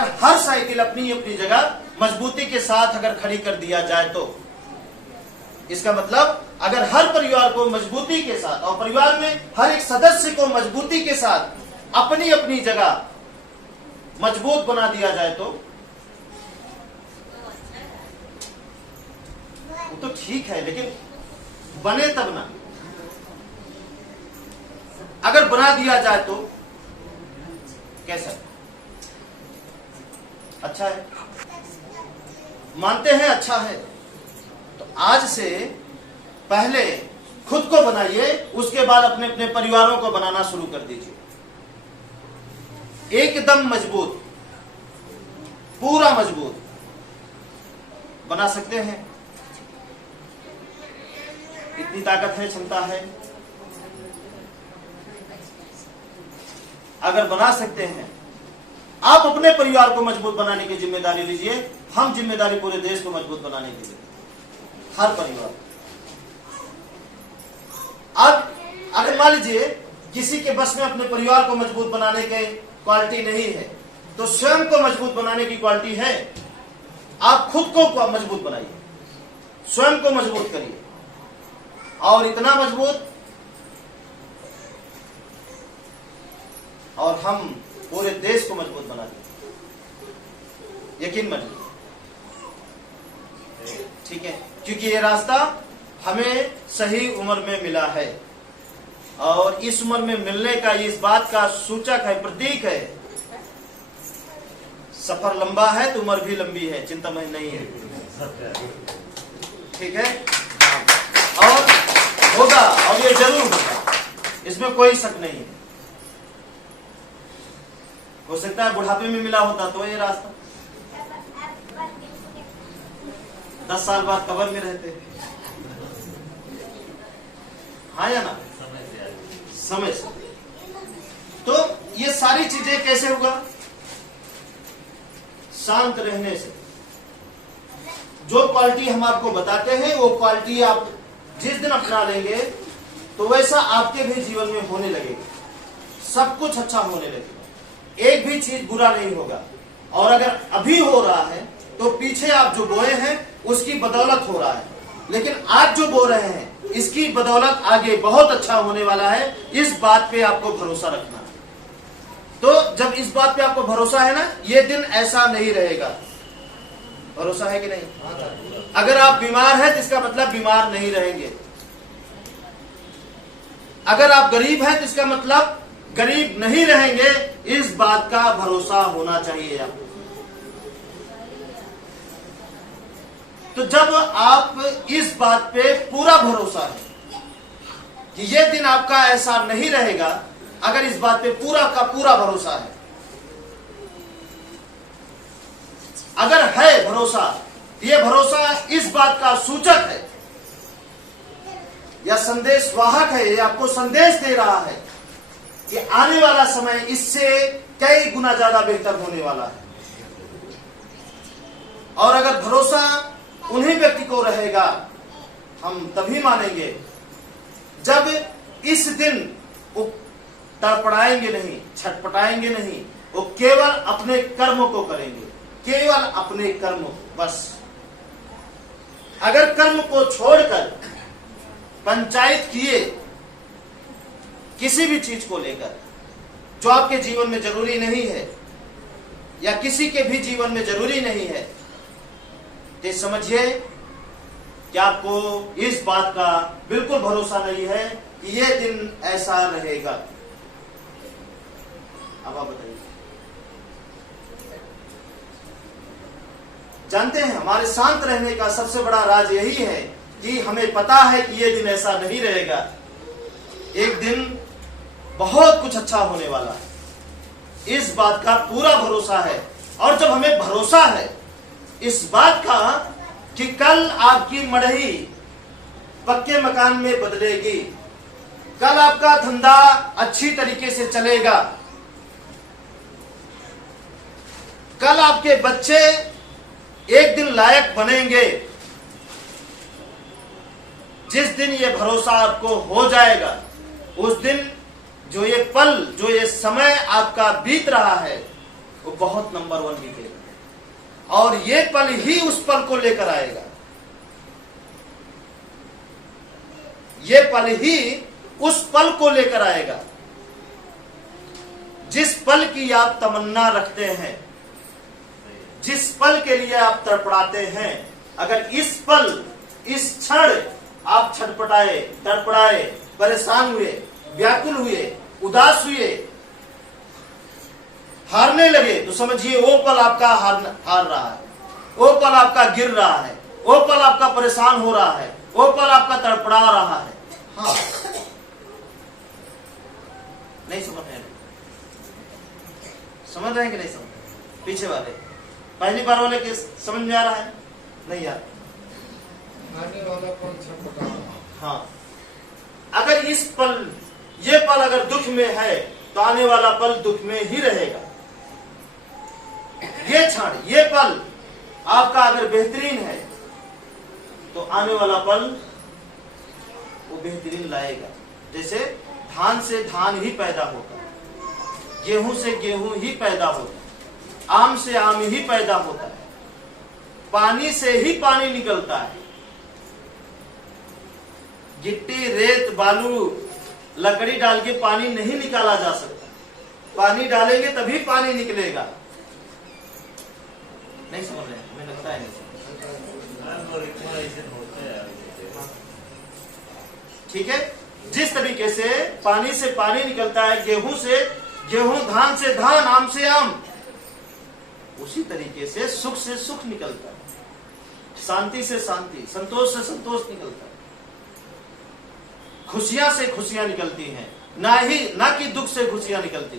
अगर हर साइकिल अपनी अपनी जगह मजबूती के साथ अगर खड़ी कर दिया जाए तो इसका मतलब अगर हर परिवार को मजबूती के साथ और परिवार में हर एक सदस्य को मजबूती के साथ अपनी अपनी जगह मजबूत बना दिया जाए तो वो तो ठीक है, लेकिन बने तब ना। अगर बना दिया जाए तो कैसा? अच्छा है, मानते हैं अच्छा है, तो आज से पहले खुद को बनाइए, उसके बाद अपने अपने परिवारों को बनाना शुरू कर दीजिए। एकदम मजबूत, पूरा मजबूत बना सकते हैं, इतनी ताकत है, क्षमता है। अगर बना सकते हैं, आप अपने परिवार को मजबूत बनाने की जिम्मेदारी लीजिए, हम जिम्मेदारी पूरे देश को मजबूत बनाने की लीजिए, हर परिवार। अब अगर मान लीजिए किसी के बस में अपने परिवार को मजबूत बनाने के क्वालिटी नहीं है, तो स्वयं को मजबूत बनाने की क्वालिटी है। आप खुद को मजबूत बनाइए, स्वयं को मजबूत करिए, और इतना मजबूत और हम पूरे देश को मजबूत बना देंगे, यकीन मानिए। ठीक है, क्योंकि ये रास्ता हमें सही उम्र में मिला है, और इस उम्र में मिलने का इस बात का सूचक है, प्रतीक है। सफर लंबा है तो उम्र भी लंबी है, चिंता में नहीं है। ठीक है, और होगा, और ये जरूर होगा, इसमें कोई शक नहीं है। हो सकता है बुढ़ापे में मिला होता तो ये रास्ता 10 साल बाद कब्र में रहते। हाँ या ना? समय से। तो ये सारी चीजें कैसे होगा? शांत रहने से। जो क्वालिटी हम आपको बताते हैं वो क्वालिटी आप जिस दिन अपना लेंगे तो वैसा आपके भी जीवन में होने लगेगा, सब कुछ अच्छा होने लगेगा, एक भी चीज बुरा नहीं होगा। और अगर अभी हो रहा है तो पीछे आप जो बोए हैं उसकी बदौलत हो रहा है, लेकिन आज जो बो रहे हैं इसकी बदौलत आगे बहुत अच्छा होने वाला है। इस बात पे आपको भरोसा रखना है। तो जब इस बात पे आपको भरोसा है ना, ये दिन ऐसा नहीं रहेगा। भरोसा है कि नहीं? अगर आप बीमार हैं तो इसका मतलब बीमार नहीं रहेंगे। अगर आप गरीब हैं तो इसका मतलब गरीब नहीं रहेंगे। इस बात का भरोसा होना चाहिए आपको। तो जब आप इस बात पे पूरा भरोसा है कि ये दिन आपका ऐसा नहीं रहेगा, अगर इस बात पे पूरा का पूरा भरोसा है, अगर है भरोसा, ये भरोसा इस बात का सूचक है या संदेश वाहक है, ये आपको संदेश दे रहा है कि आने वाला समय इससे कई गुना ज्यादा बेहतर होने वाला है। और अगर भरोसा उन्हीं व्यक्ति को रहेगा, हम तभी मानेंगे जब इस दिन वो तड़पड़ाएंगे नहीं, छटपटाएंगे नहीं, वो केवल अपने कर्मों को करेंगे, केवल अपने कर्म बस। अगर कर्म को छोड़कर पंचायत किए किसी भी चीज को लेकर जो आपके जीवन में जरूरी नहीं है या किसी के भी जीवन में जरूरी नहीं है, तो समझिए कि आपको इस बात का बिल्कुल भरोसा नहीं है कि यह दिन ऐसा रहेगा। अब आप बताइए, जानते हैं हमारे शांत रहने का सबसे बड़ा राज यही है कि हमें पता है कि यह दिन ऐसा नहीं रहेगा। एक दिन बहुत कुछ अच्छा होने वाला है, इस बात का पूरा भरोसा है। और जब हमें भरोसा है इस बात का कि कल आपकी मड़ही पक्के मकान में बदलेगी, कल आपका धंधा अच्छी तरीके से चलेगा, कल आपके बच्चे एक दिन लायक बनेंगे, जिस दिन ये भरोसा आपको हो जाएगा, उस दिन जो ये पल, जो ये समय आपका बीत रहा है, वो बहुत नंबर 1 बीतेगा। और ये पल ही उस पल को लेकर आएगा, ये पल ही उस पल को लेकर आएगा जिस पल की आप तमन्ना रखते हैं, जिस पल के लिए आप तड़पड़ाते हैं। अगर इस पल, इस क्षण आप छटपटाए, तड़पड़ाए, परेशान हुए, व्याकुल हुए, उदास हुए, हारने लगे, तो समझिए वो पल आपका हार रहा है, वो पल आपका गिर रहा है, वो पल आपका परेशान हो रहा है, वो पल आपका तड़पड़ा रहा है। हाँ, नहीं समझ रहे? समझ रहे हैं कि नहीं समझ रहे? पीछे वाले, पहली बार वाले के समझ में आ रहा है? नहीं यार, आने वाला पल छटपटा। हाँ, अगर इस पल, ये पल अगर दुख में है तो आने वाला पल दुख में ही रहेगा। ये क्षण, ये पल आपका अगर बेहतरीन है तो आने वाला पल वो बेहतरीन लाएगा। जैसे धान से धान ही पैदा होता है, गेहूं से गेहूं ही पैदा होता है, आम से आम ही पैदा होता है, पानी से ही पानी निकलता है। गिट्टी, रेत, बालू, लकड़ी डाल के पानी नहीं निकाला जा सकता। पानी डालेंगे तभी पानी निकलेगा। नहीं समझ रहे? हमें लगता है नहीं समझ। ठीक है, जिस तरीके से पानी से पानी निकलता है, गेहूं से गेहूं, धान से धान, आम से आम, उसी तरीके से सुख से सुख निकलता है, शांति से शांति, संतोष से संतोष निकलता है, खुशियां से खुशियां निकलती हैं, ना कि दुख से खुशियां निकलती।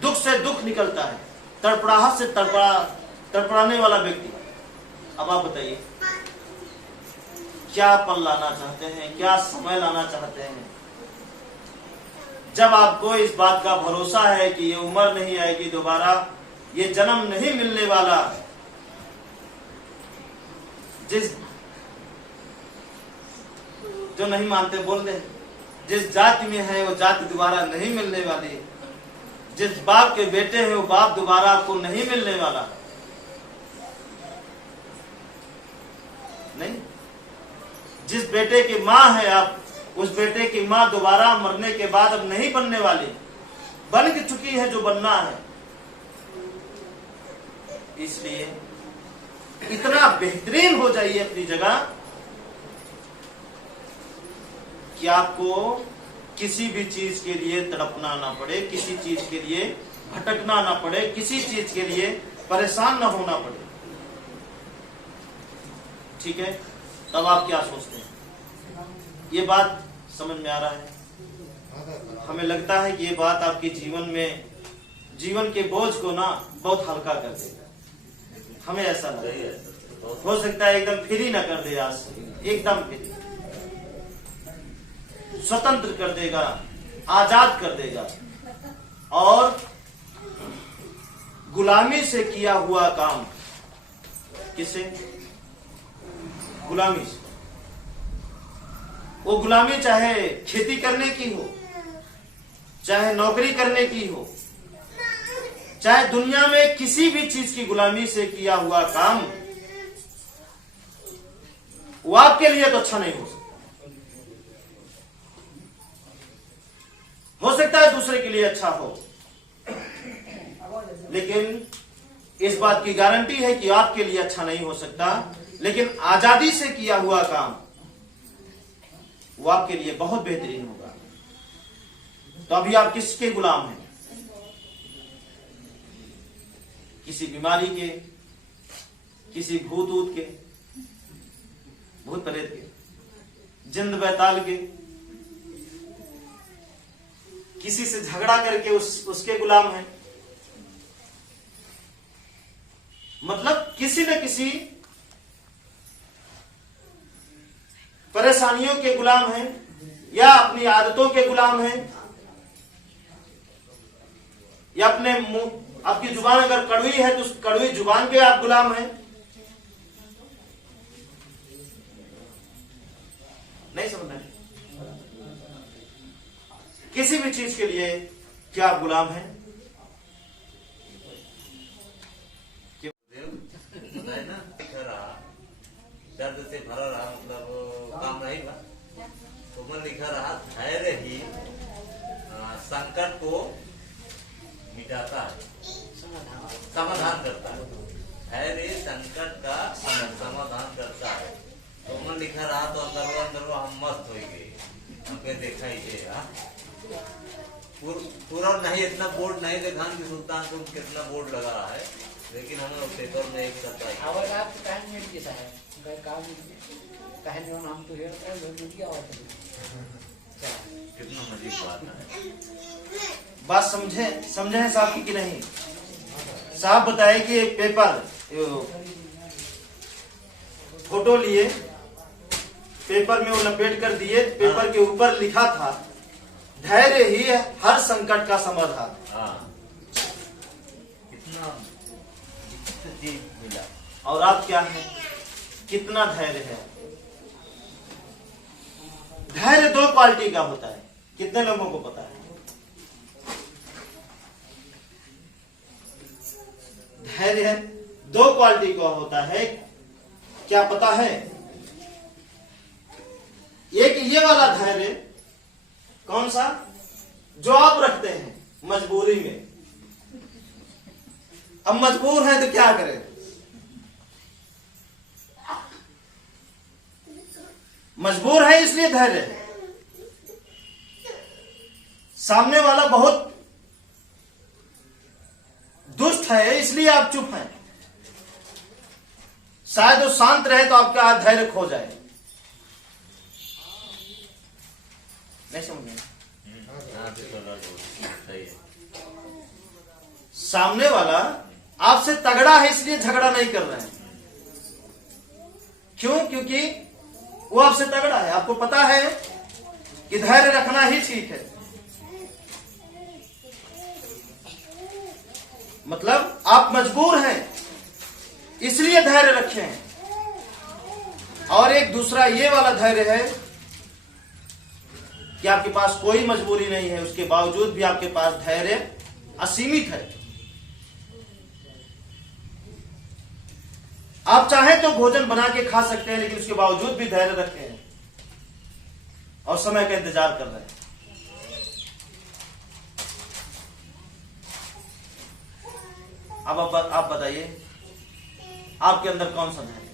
दुख से दुख निकलता है, तड़पड़ाहट से तड़पड़ाने वाला व्यक्ति। अब आप बताइए, क्या पल लाना चाहते हैं, क्या समय लाना चाहते हैं? जब आपको इस बात का भरोसा है कि ये उम्र नहीं आएगी दोबारा, ये जन्म नहीं मिलने वाला, जो नहीं मानते बोल रहे, जिस जाति में है वो जाति दोबारा नहीं मिलने वाली, जिस बाप के बेटे हैं वो बाप दोबारा आपको नहीं मिलने वाला। नहीं, जिस बेटे की माँ है आप, उस बेटे की माँ दोबारा मरने के बाद अब नहीं बनने वाली, बन चुकी है जो बनना है। इसलिए इतना बेहतरीन हो जाइए अपनी जगह कि आपको किसी भी चीज के लिए तड़पना ना पड़े, किसी चीज के लिए भटकना ना पड़े, किसी चीज के लिए परेशान ना होना पड़े। ठीक है, तब आप क्या सोचते हैं? ये बात समझ में आ रहा है? हमें लगता है कि ये बात आपके जीवन में, जीवन के बोझ को ना बहुत हल्का कर देगा। हमें ऐसा लगता है, हो सकता है एकदम फ्री ना कर दे, आज एकदम फ्री, स्वतंत्र कर देगा, आजाद कर देगा, और गुलामी से किया हुआ काम, किसे? गुलामी से। वो गुलामी चाहे खेती करने की हो, चाहे नौकरी करने की हो, चाहे दुनिया में किसी भी चीज की गुलामी से किया हुआ काम, वो आपके लिए तो अच्छा नहीं हो सकता। हो सकता है दूसरे के लिए अच्छा हो, लेकिन इस बात की गारंटी है कि आपके लिए अच्छा नहीं हो सकता। लेकिन आजादी से किया हुआ काम वो आपके लिए बहुत बेहतरीन होगा। तो अभी आप किसके गुलाम हैं? किसी बीमारी के, किसी भूत ऊत के, भूत प्रेत के, जिंद बैताल के, किसी से झगड़ा करके उसके गुलाम हैं। मतलब किसी न किसी परेशानियों के गुलाम हैं, या अपनी आदतों के गुलाम हैं, या अपने मुंह, आपकी जुबान अगर कड़वी है तो उस कड़वी जुबान के आप गुलाम हैं। नहीं समझ रहे? किसी भी चीज के लिए क्या आप गुलाम हैं? है ना, रहा दर्द से भरा रहा, मतलब काम नहीं हुआ तो मैं लिखा रहा धैर्य ही संकट को मिटाता है, समाधान करता है। धैर्य संकट का समाधान करता है। तो मैं लिखा रहा तो अंदर हम मस्त हो गए, हमके देखा ही है। पूरा नहीं, इतना बोर्ड नहीं देखा कि सुल्तानपुर में कितना बोर्ड लगा रहा है, लेकिन हमें पेपर में एक करता है। आवाज आप कहानी में कैसा है? मैं काम कहानी में हम तो हेरता है वो क्या होता है? कितना मजे बात है। बात समझे हैं साहब कि नहीं? साहब बताए कि एक पेपर फोटो लिए, पेपर में वो लपेट कर दिए, पेपर के ऊपर लिखा था धैर्य ही हर संकट का समाधान। हाँ, कितना चीज मिला। और आप क्या है, कितना धैर्य है? धैर्य दो क्वालिटी का होता है, कितने लोगों को पता है? धैर्य दो क्वालिटी का होता है, क्या पता है? एक ये वाला धैर्य, कौन सा? जो आप रखते हैं मजबूरी में। अब मजबूर हैं तो क्या करें? मजबूर है इसलिए धैर्य है। सामने वाला बहुत दुष्ट है इसलिए आप चुप हैं। शायद वो शांत रहे तो आपका धैर्य खो जाए। नहीं समझ में? सही है। सामने वाला आपसे तगड़ा है इसलिए झगड़ा नहीं कर रहे हैं। क्यों? क्योंकि वो आपसे तगड़ा है। आपको पता है कि धैर्य रखना ही ठीक है। मतलब आप मजबूर हैं इसलिए धैर्य रखे हैं। और एक दूसरा ये वाला धैर्य है कि आपके पास कोई मजबूरी नहीं है, उसके बावजूद भी आपके पास धैर्य असीमित है। आप चाहें तो भोजन बना के खा सकते हैं, लेकिन उसके बावजूद भी धैर्य रखे हैं और समय का इंतजार कर रहे हैं। अब आप बताइए, आपके अंदर कौन सा धैर्य?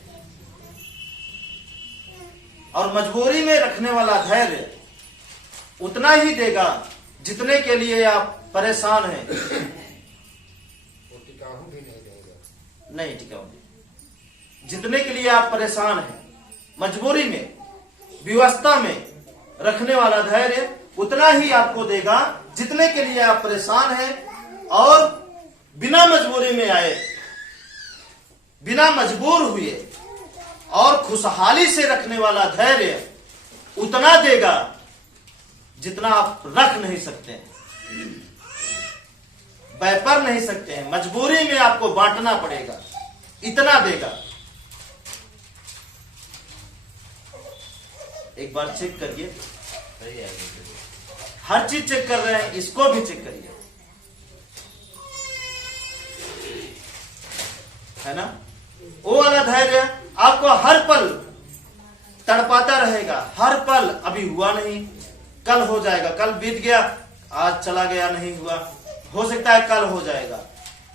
और मजबूरी में रखने वाला धैर्य उतना ही देगा जितने के लिए आप परेशान हैं। वो टिकाऊ भी नहीं देगा। नहीं टिकाऊ, जितने के लिए आप परेशान हैं, मजबूरी में, विवशता में रखने वाला धैर्य उतना ही आपको देगा जितने के लिए आप परेशान हैं। और बिना मजबूरी में आए, बिना मजबूर हुए और खुशहाली से रखने वाला धैर्य उतना देगा जितना आप रख नहीं सकते हैं, व्यापार नहीं सकते हैं। मजबूरी में आपको बांटना पड़ेगा, इतना देगा। एक बार चेक करिए, सही है। हर चीज चेक कर रहे हैं, इसको भी चेक करिए, है ना? वो वाला धैर्य आपको हर पल तड़पाता रहेगा, हर पल। अभी हुआ नहीं, कल हो जाएगा, कल बीत गया, आज चला गया, नहीं हुआ, हो सकता है कल हो जाएगा,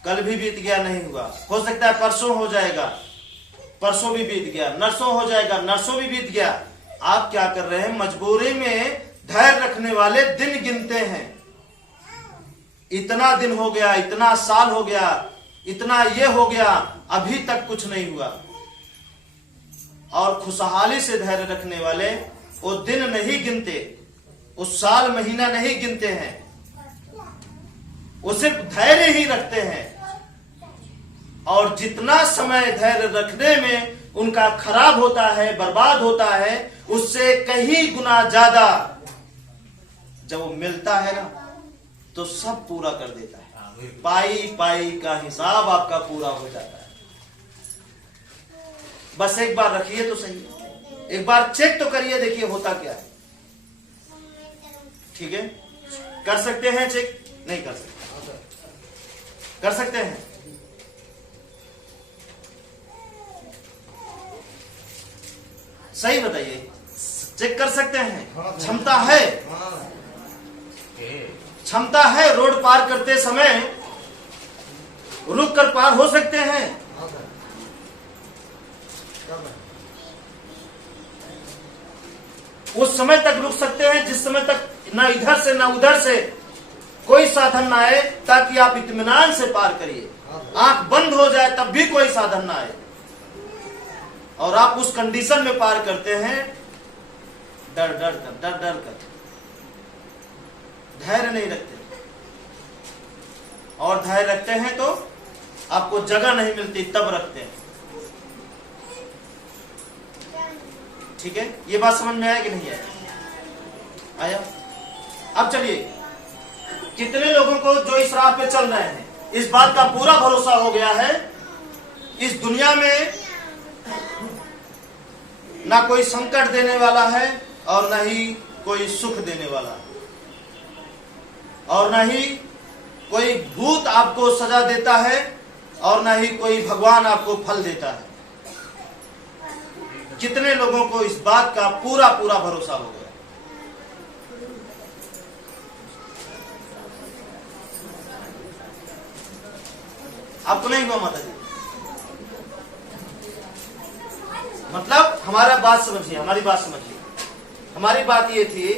कल भी बीत गया, नहीं हुआ, हो सकता है परसों हो जाएगा, परसों भी बीत गया, नरसों हो जाएगा, नरसों भी बीत गया। आप क्या कर रहे हैं? मजबूरी में धैर्य रखने वाले दिन गिनते हैं। इतना दिन हो गया, इतना साल हो गया, इतना ये हो गया, अभी तक कुछ नहीं हुआ। और खुशहाली से धैर्य रखने वाले वो दिन नहीं गिनते, उस साल महीना नहीं गिनते हैं, वो सिर्फ धैर्य ही रखते हैं। और जितना समय धैर्य रखने में उनका खराब होता है, बर्बाद होता है, उससे कहीं गुना ज्यादा जब वो मिलता है ना, तो सब पूरा कर देता है। पाई पाई का हिसाब आपका पूरा हो जाता है। बस एक बार रखिए तो सही, एक बार चेक तो करिए, देखिए होता क्या है। ठीक है, कर सकते हैं चेक? नहीं कर सकते? कर सकते हैं? सही बताइए, चेक कर सकते हाँ, हैं? क्षमता है, हाँ क्षमता है। रोड पार करते समय रुक कर पार हो सकते हैं। हाँ सर, क्या बात? उस समय तक रुक सकते हैं जिस समय तक ना इधर से ना उधर से कोई साधन ना आए, ताकि आप इत्मीनान से पार करिए। आंख बंद हो जाए तब भी कोई साधन ना आए, और आप उस कंडीशन में पार करते हैं डर डर कर, धैर्य नहीं रखते। और धैर्य रखते हैं तो आपको जगह नहीं मिलती, तब रखते हैं। ठीक है, ये बात समझ में आया कि नहीं आया? आया। अब चलिए, कितने लोगों को जो इस राह पे चल रहे हैं, इस बात का पूरा भरोसा हो गया है इस दुनिया में ना कोई संकट देने वाला है और ना ही कोई सुख देने वाला है, और ना ही कोई भूत आपको सजा देता है, और ना ही कोई भगवान आपको फल देता है। कितने लोगों को इस बात का पूरा पूरा भरोसा हो गया? आपको नहीं हुआ माता जी? मतलब हमारा बात समझिए, हमारी बात समझिए। हमारी बात ये थी,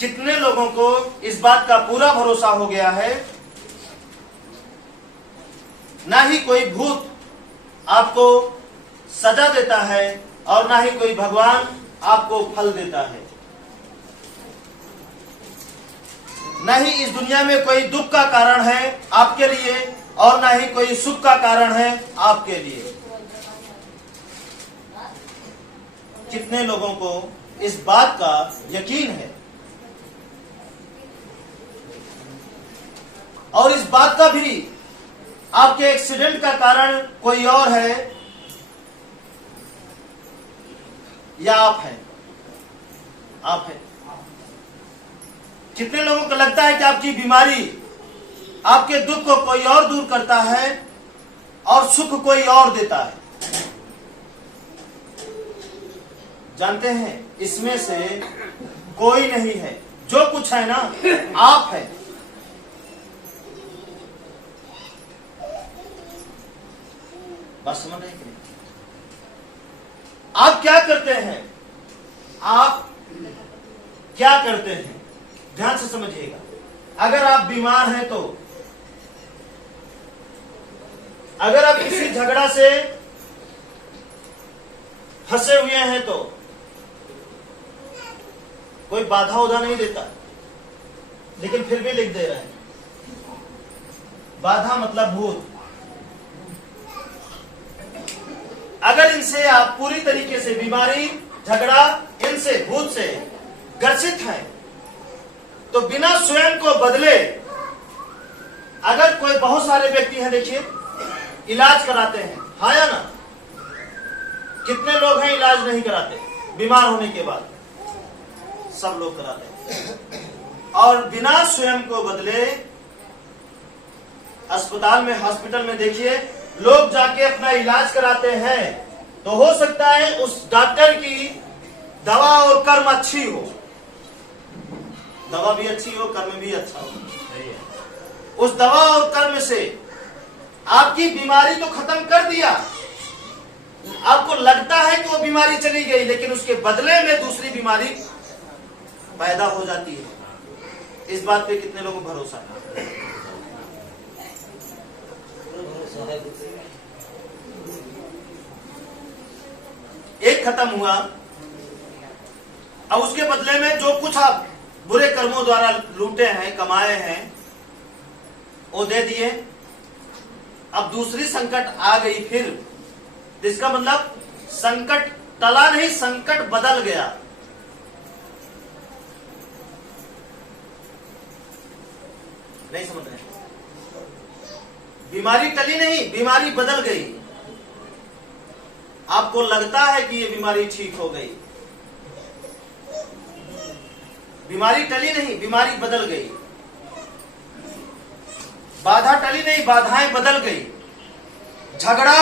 कितने लोगों को इस बात का पूरा भरोसा हो गया है ना ही कोई भूत आपको सजा देता है और ना ही कोई भगवान आपको फल देता है, ना ही इस दुनिया में कोई दुख का कारण है आपके लिए और ना ही कोई सुख का कारण है आपके लिए। कितने लोगों को इस बात का यकीन है? और इस बात का भी आपके एक्सीडेंट का कारण कोई और है या आप हैं? आप हैं। कितने लोगों को लगता है कि आपकी बीमारी आपके दुख को कोई और दूर करता है और सुख कोई और देता है? जानते हैं, इसमें से कोई नहीं है। जो कुछ है ना, आप हैं। बात समझ रहे हैं कि नहीं? आप क्या करते हैं? आप क्या करते हैं? ध्यान से समझिएगा। अगर आप बीमार हैं तो, अगर आप किसी झगड़ा से फंसे हुए हैं तो कोई बाधा उधा नहीं देता, लेकिन फिर भी लिख दे रहे हैं। बाधा मतलब भूत। अगर इनसे आप पूरी तरीके से, बीमारी, झगड़ा, इनसे, भूत से ग्रसित हैं, तो बिना स्वयं को बदले, अगर कोई, बहुत सारे व्यक्ति हैं देखिए, इलाज कराते हैं, हाँ या ना? कितने लोग हैं इलाज नहीं कराते? बीमार होने के बाद सब लोग कराते हैं। और बिना स्वयं को बदले अस्पताल में, हॉस्पिटल में देखिए, लोग जाके अपना इलाज कराते हैं, तो हो सकता है उस डॉक्टर की दवा और कर्म अच्छी हो, दवा भी अच्छी हो, कर्म भी अच्छा हो। उस दवा और कर्म से आपकी बीमारी तो खत्म कर दिया, आपको लगता है कि वो बीमारी चली गई, लेकिन उसके बदले में दूसरी बीमारी पैदा हो जाती है। इस बात पे कितने लोगों को भरोसा है? एक खत्म हुआ, अब उसके बदले में जो कुछ आप बुरे कर्मों द्वारा लूटे हैं, कमाए हैं, वो दे दिए। अब दूसरी संकट आ गई फिर, इसका मतलब संकट टला नहीं, संकट बदल गया। नहीं समझ रहे? बीमारी टली नहीं, बीमारी बदल गई। आपको लगता है कि ये बीमारी ठीक हो गई, बीमारी टली नहीं, बीमारी बदल गई। बाधा टली नहीं, बाधाएं बदल गई। झगड़ा